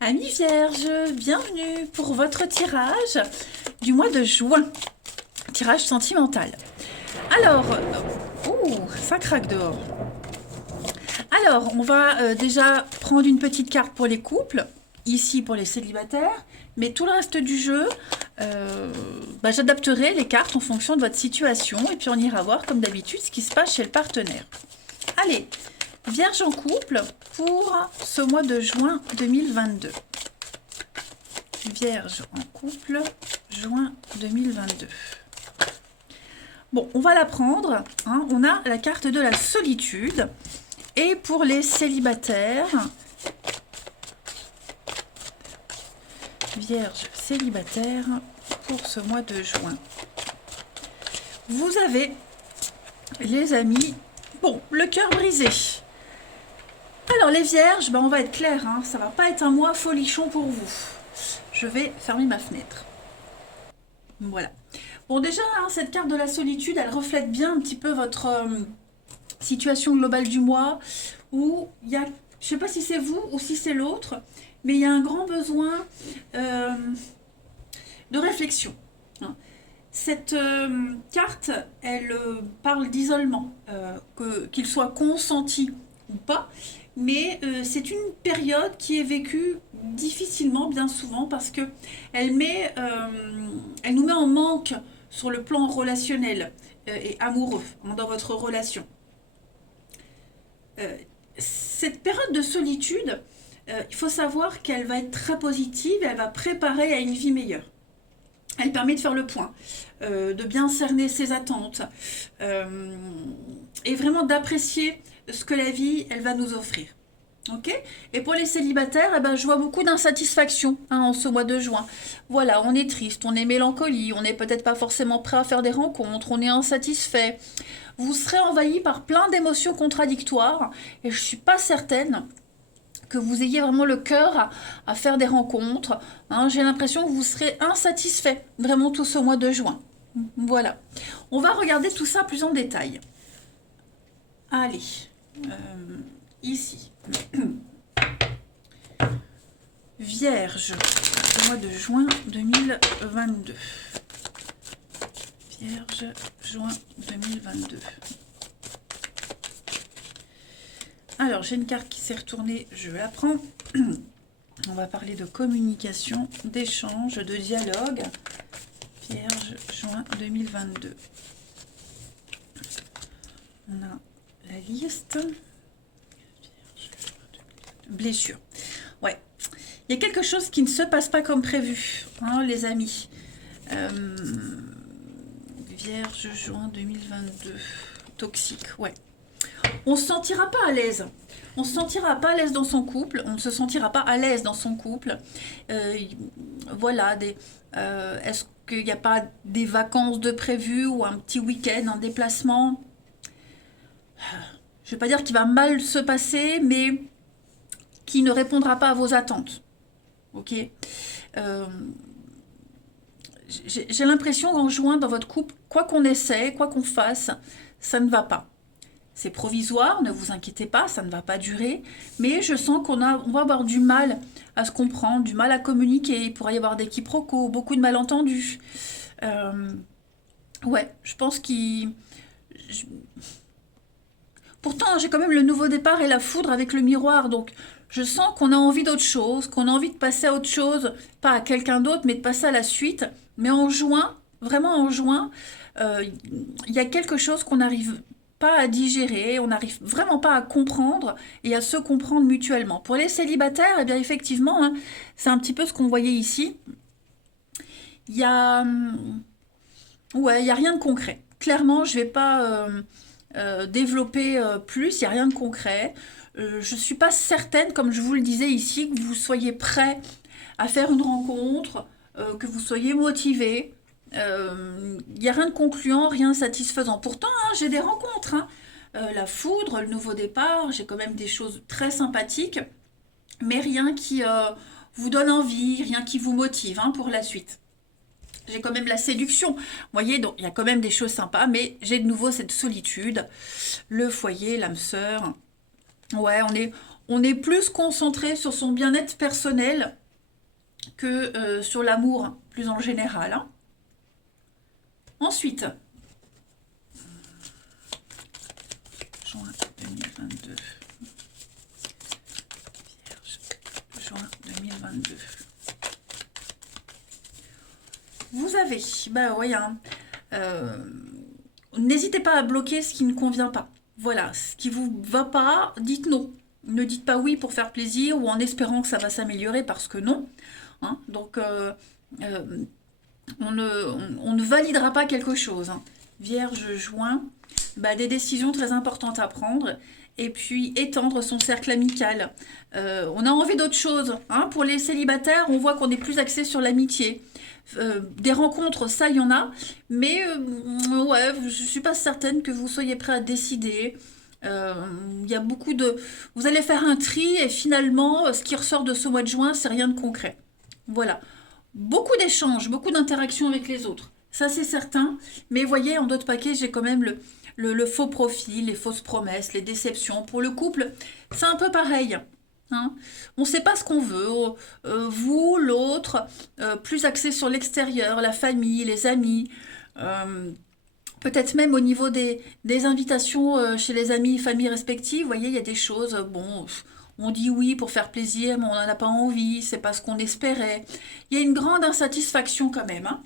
Amis vierges, bienvenue pour votre tirage du mois de juin. Tirage sentimental. Alors, ça craque dehors. Alors, on va déjà prendre une petite carte pour les couples, ici pour les célibataires, mais tout le reste du jeu, j'adapterai les cartes en fonction de votre situation et puis on ira voir comme d'habitude ce qui se passe chez le partenaire. Allez, Vierge en couple pour ce mois de juin 2022. Vierge en couple, juin 2022. Bon, on va la prendre. Hein. On a la carte de la solitude. Et pour les célibataires, Vierge célibataire pour ce mois de juin. Vous avez, les amis, bon, le cœur brisé. Alors les vierges, on va être clair, hein, ça va pas être un mois folichon pour vous. Je vais fermer ma fenêtre. Voilà. Bon déjà, hein, cette carte de la solitude, elle reflète bien un petit peu votre situation globale du mois, où il y a, je sais pas si c'est vous ou si c'est l'autre, mais il y a un grand besoin de réflexion. Hein. Cette carte, elle parle d'isolement, qu'il soit consenti ou pas, mais c'est une période qui est vécue difficilement bien souvent parce que elle nous met en manque sur le plan relationnel et amoureux hein, dans votre relation. Cette période de solitude, il faut savoir qu'elle va être très positive, elle va préparer à une vie meilleure. Elle permet de faire le point, de bien cerner ses attentes et vraiment d'apprécier ce que la vie, elle va nous offrir. Ok. Et pour les célibataires, je vois beaucoup d'insatisfaction hein, en ce mois de juin. Voilà, on est triste, on est mélancolie, on n'est peut-être pas forcément prêt à faire des rencontres, on est insatisfait. Vous serez envahi par plein d'émotions contradictoires et je ne suis pas certaine que vous ayez vraiment le cœur à faire des rencontres. Hein, j'ai l'impression que vous serez insatisfait vraiment tout ce mois de juin. Voilà. On va regarder tout ça plus en détail. Allez, ici. Vierge, le mois de juin 2022. Vierge, juin 2022. Alors, j'ai une carte qui s'est retournée, je la prends. On va parler de communication, d'échange, de dialogue. Vierge, juin 2022. On a la liste. Blessure. Ouais. Il y a quelque chose qui ne se passe pas comme prévu, hein, les amis. Vierge, juin 2022. Toxique, ouais. On ne se sentira pas à l'aise. On ne se sentira pas à l'aise dans son couple. On ne se sentira pas à l'aise dans son couple. Voilà. Est-ce qu'il n'y a pas des vacances de prévues ou un petit week-end, un déplacement? Je ne vais pas dire qu'il va mal se passer, mais qui ne répondra pas à vos attentes. Ok. J'ai l'impression qu'en juin, dans votre couple, quoi qu'on essaie, quoi qu'on fasse, ça ne va pas. C'est provisoire, ne vous inquiétez pas, ça ne va pas durer, mais je sens on va avoir du mal à se comprendre, du mal à communiquer, il pourrait y avoir des quiproquos, beaucoup de malentendus. Ouais, je pense qu'il... Pourtant, j'ai quand même le nouveau départ et la foudre avec le miroir, donc je sens qu'on a envie d'autre chose, qu'on a envie de passer à autre chose, pas à quelqu'un d'autre, mais de passer à la suite. Mais en juin, vraiment en juin, il y a quelque chose qu'on n'arrive pas à digérer, on n'arrive vraiment pas à comprendre et à se comprendre mutuellement. Pour les célibataires, eh bien effectivement, hein, c'est un petit peu ce qu'on voyait ici. Il y a, ouais, il y a rien de concret. Clairement, je vais pas développer plus. Il y a rien de concret. Je suis pas certaine, comme je vous le disais ici, que vous soyez prêt à faire une rencontre, que vous soyez motivé. Il n'y a rien de concluant, rien de satisfaisant. Pourtant, hein, j'ai des rencontres. Hein. La foudre, le nouveau départ, j'ai quand même des choses très sympathiques, mais rien qui vous donne envie, rien qui vous motive hein, pour la suite. J'ai quand même la séduction, vous voyez, donc il y a quand même des choses sympas, mais j'ai de nouveau cette solitude, le foyer, l'âme sœur. Ouais, on est plus concentré sur son bien-être personnel que sur l'amour, plus en général, hein. Ensuite, juin 2022. Vierge, juin 2022. Vous avez, bah oui, hein, n'hésitez pas à bloquer ce qui ne convient pas. Voilà, ce qui vous va pas, dites non. Ne dites pas oui pour faire plaisir ou en espérant que ça va s'améliorer parce que non, hein. Donc, euh, on ne validera pas quelque chose, hein. Vierge, juin, bah, des décisions très importantes à prendre. Et puis étendre son cercle amical. On a envie d'autre chose, hein. Pour les célibataires, on voit qu'on est plus axé sur l'amitié. Des rencontres, ça, il y en a. Mais ouais, je suis pas certaine que vous soyez prêt à décider. Il y a beaucoup de... Vous allez faire un tri et finalement, ce qui ressort de ce mois de juin, c'est rien de concret. Voilà. Beaucoup d'échanges, beaucoup d'interactions avec les autres. Ça, c'est certain. Mais voyez, en d'autres paquets, j'ai quand même le faux profil, les fausses promesses, les déceptions. Pour le couple, c'est un peu pareil, hein. On ne sait pas ce qu'on veut. Vous, l'autre, plus axé sur l'extérieur, la famille, les amis. euh, Peut-être même au niveau des invitations chez les amis, familles respectives. Vous voyez, il y a des choses, bon, on dit oui pour faire plaisir, mais on n'en a pas envie, c'est pas ce qu'on espérait. Il y a une grande insatisfaction quand même, hein.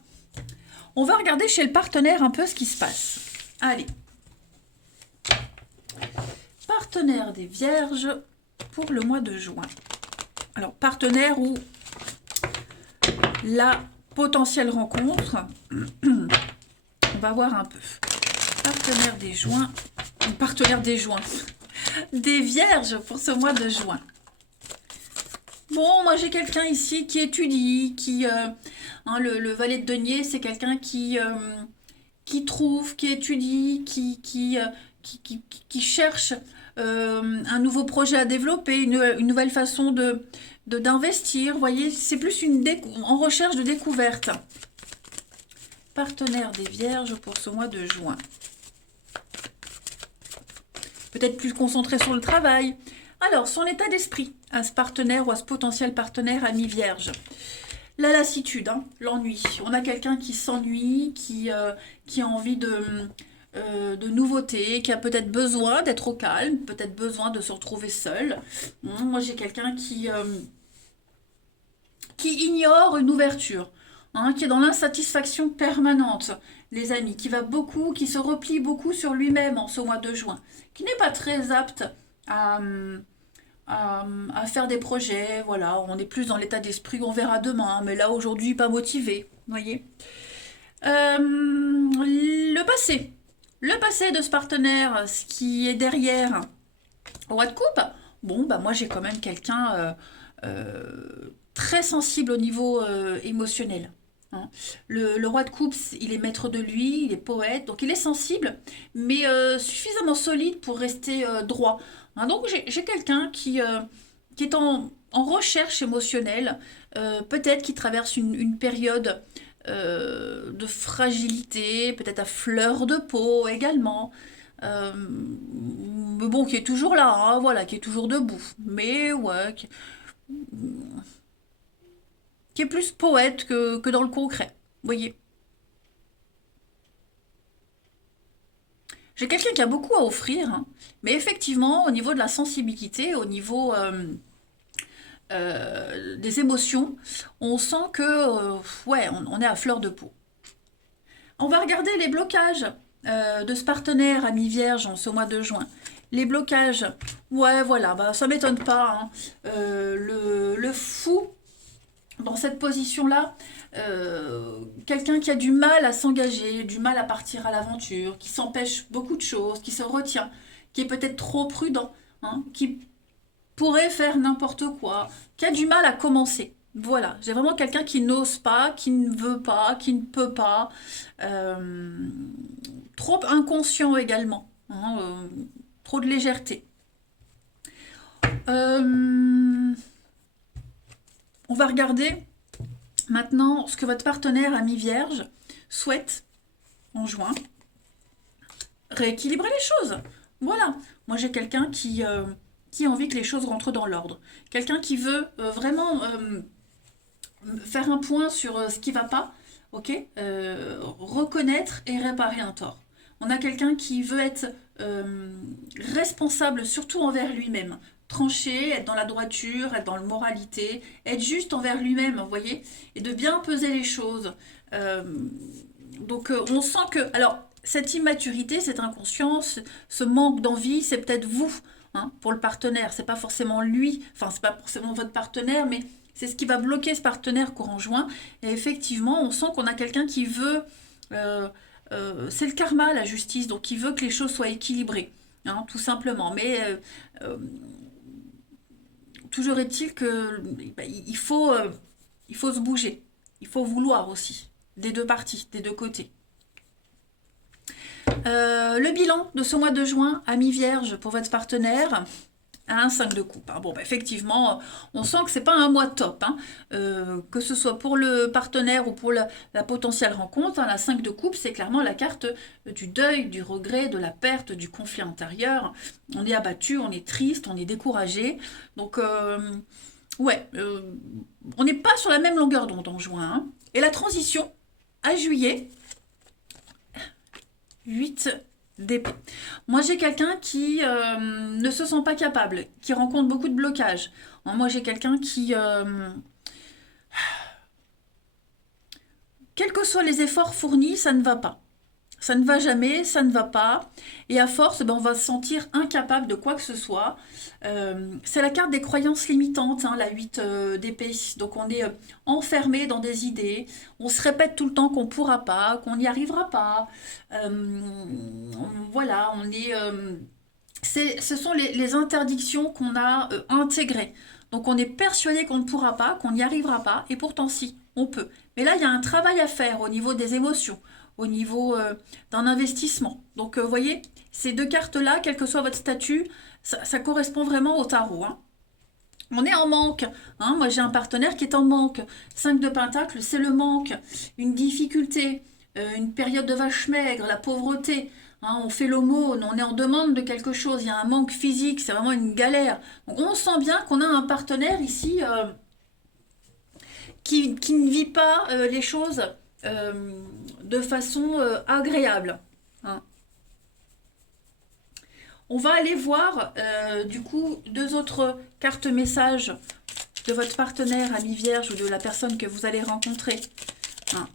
On va regarder chez le partenaire un peu ce qui se passe. Allez. Partenaire des Vierges pour le mois de juin. Alors, partenaire ou la potentielle rencontre. On va voir un peu. Partenaire des juin. Partenaire des juin. Des Vierges pour ce mois de juin. Bon, moi j'ai quelqu'un ici qui étudie, hein, le valet de denier, c'est quelqu'un qui trouve, qui étudie, qui cherche un nouveau projet à développer, une nouvelle façon d'investir. Vous voyez, c'est plus en recherche de découverte. Partenaire des Vierges pour ce mois de juin. Peut-être plus concentré sur le travail. Alors, son état d'esprit à ce partenaire ou à ce potentiel partenaire ami Vierge. La lassitude, hein, l'ennui. On a quelqu'un qui s'ennuie, qui a envie de nouveautés, qui a peut-être besoin d'être au calme, peut-être besoin de se retrouver seul. Moi, j'ai quelqu'un qui ignore une ouverture, hein, qui est dans l'insatisfaction permanente, les amis, qui se replie beaucoup sur lui-même en ce mois de juin, qui n'est pas très apte à, à faire des projets. Voilà, on est plus dans l'état d'esprit, on verra demain, mais là aujourd'hui pas motivé, voyez. Le passé. Le passé de ce partenaire, ce qui est derrière roi de coupe. Bon, bah moi j'ai quand même quelqu'un très sensible au niveau émotionnel, hein. Le roi de coupe, il est maître de lui, il est poète, donc il est sensible, mais suffisamment solide pour rester droit, hein. Donc j'ai quelqu'un qui est en recherche émotionnelle, peut-être qui traverse une période de fragilité, peut-être à fleur de peau également. Mais bon, qui est toujours là, hein, voilà, qui est toujours debout. Mais ouais, qui est plus poète que dans le concret. Vous voyez. J'ai quelqu'un qui a beaucoup à offrir, hein, mais effectivement, au niveau de la sensibilité, au niveau des émotions, on sent que, ouais, on est à fleur de peau. On va regarder les blocages de ce partenaire ami vierge en ce mois de juin. Les blocages, ouais, voilà, bah, ça m'étonne pas, hein. Le fou, dans cette position-là, quelqu'un qui a du mal à s'engager, du mal à partir à l'aventure, qui s'empêche beaucoup de choses, qui se retient, qui est peut-être trop prudent, hein, qui pourrait faire n'importe quoi, qui a du mal à commencer. Voilà, j'ai vraiment quelqu'un qui n'ose pas, qui ne veut pas, qui ne peut pas, euh, trop inconscient également, hein, trop de légèreté. Euh, on va regarder maintenant ce que votre partenaire ami vierge souhaite en juin. Rééquilibrer les choses. Voilà, moi j'ai quelqu'un qui a envie que les choses rentrent dans l'ordre. Quelqu'un qui veut vraiment faire un point sur ce qui ne va pas, ok, reconnaître et réparer un tort. On a quelqu'un qui veut être responsable, surtout envers lui-même. Trancher, être dans la droiture, être dans la moralité, être juste envers lui-même, vous voyez, et de bien peser les choses. Donc on sent que, alors, cette immaturité, cette inconscience, ce manque d'envie, c'est peut-être vous, hein, pour le partenaire. C'est pas forcément lui, enfin, c'est pas forcément votre partenaire, mais c'est ce qui va bloquer ce partenaire courant juin. Et effectivement, on sent qu'on a quelqu'un qui veut, c'est le karma, la justice, donc il veut que les choses soient équilibrées, hein, tout simplement. Mais toujours est-il que il faut se bouger, il faut vouloir aussi, des deux parties, des deux côtés. Le bilan de ce mois de juin, amis vierges, pour votre partenaire, un 5 de coupe. Hein. Bon, bah, effectivement, on sent que c'est pas un mois top, hein. Que ce soit pour le partenaire ou pour la potentielle rencontre. Hein, la 5 de coupe, c'est clairement la carte du deuil, du regret, de la perte, du conflit intérieur. On est abattu, on est triste, on est découragé. Donc, ouais, on n'est pas sur la même longueur d'onde en juin. Hein. Et la transition, à juillet, 8 d'épée. Moi, j'ai quelqu'un qui ne se sent pas capable, qui rencontre beaucoup de blocages. Moi, j'ai quelqu'un qui, quels que soient les efforts fournis, ça ne va pas. Ça ne va jamais, ça ne va pas. Et à force, ben, on va se sentir incapable de quoi que ce soit. C'est la carte des croyances limitantes, hein, la 8 d'épée. Donc on est enfermé dans des idées. On se répète tout le temps qu'on ne pourra pas, qu'on n'y arrivera pas. Voilà, on est... ce sont les interdictions qu'on a intégrées. Donc on est persuadé qu'on ne pourra pas, qu'on n'y arrivera pas, et pourtant si, on peut. Mais là, il y a un travail à faire au niveau des émotions, au niveau d'un investissement. Donc vous voyez, ces deux cartes-là, quel que soit votre statut, ça correspond vraiment au tarot. Hein. On est en manque. Hein. Moi, j'ai un partenaire qui est en manque. 5 de Pentacle, c'est le manque, une difficulté, une période de vache maigre, la pauvreté. Hein, on fait l'aumône, on est en demande de quelque chose, il y a un manque physique, c'est vraiment une galère. Donc on sent bien qu'on a un partenaire ici qui ne vit pas les choses de façon agréable. Hein. On va aller voir du coup 2 autres cartes messages de votre partenaire, ami vierge, ou de la personne que vous allez rencontrer. Hein.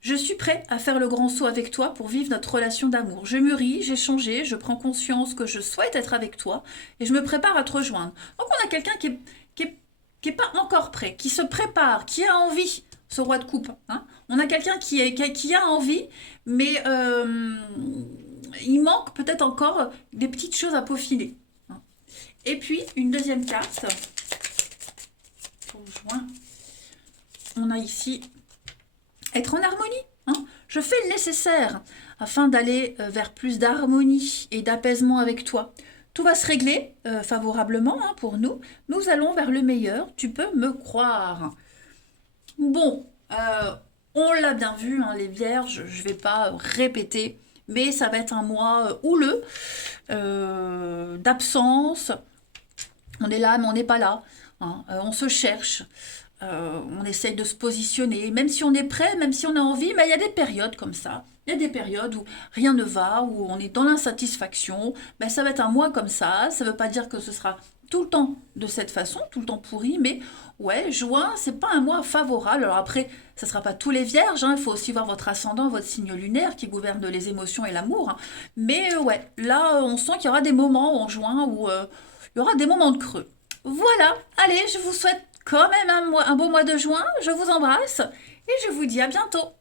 Je suis prêt à faire le grand saut avec toi pour vivre notre relation d'amour. Je mûris, j'ai changé, je prends conscience que je souhaite être avec toi et je me prépare à te rejoindre. Donc on a quelqu'un qui est pas encore prêt, qui se prépare, qui a envie, ce roi de coupe. Hein. On a quelqu'un qui a envie, mais il manque peut-être encore des petites choses à peaufiner. Hein. Et puis une deuxième carte. Pour juin, on a ici... être en harmonie. Hein. Je fais le nécessaire afin d'aller vers plus d'harmonie et d'apaisement avec toi. Tout va se régler favorablement hein, pour nous. Nous allons vers le meilleur. Tu peux me croire. Bon, on l'a bien vu, hein, les vierges. Je ne vais pas répéter, mais ça va être un mois houleux, d'absence. On est là, mais on n'est pas là. Hein. On se cherche. On essaye de se positionner, même si on est prêt, même si on a envie, mais il y a des périodes comme ça. Il y a des périodes où rien ne va, où on est dans l'insatisfaction. Ben, ça va être un mois comme ça. Ça ne veut pas dire que ce sera tout le temps de cette façon, tout le temps pourri, mais ouais, juin, c'est pas un mois favorable. Alors après, ça ne sera pas tous les vierges, hein. Il faut aussi voir votre ascendant, votre signe lunaire qui gouverne les émotions et l'amour. Hein. Mais ouais, là, on sent qu'il y aura des moments en juin où il y aura des moments de creux. Voilà, allez, je vous souhaite quand même un beau mois de juin. Je vous embrasse et je vous dis à bientôt.